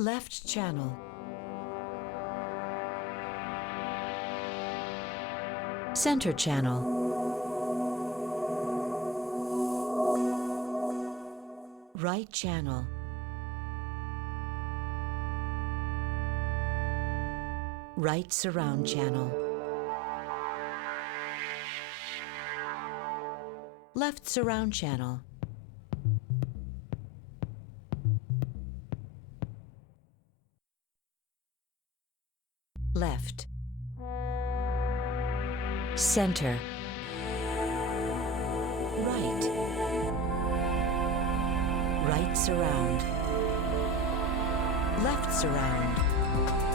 Left channel. Center channel. Right channel. Right surround channel. Left surround channel. Left. Center. Right. Right surround. Left surround.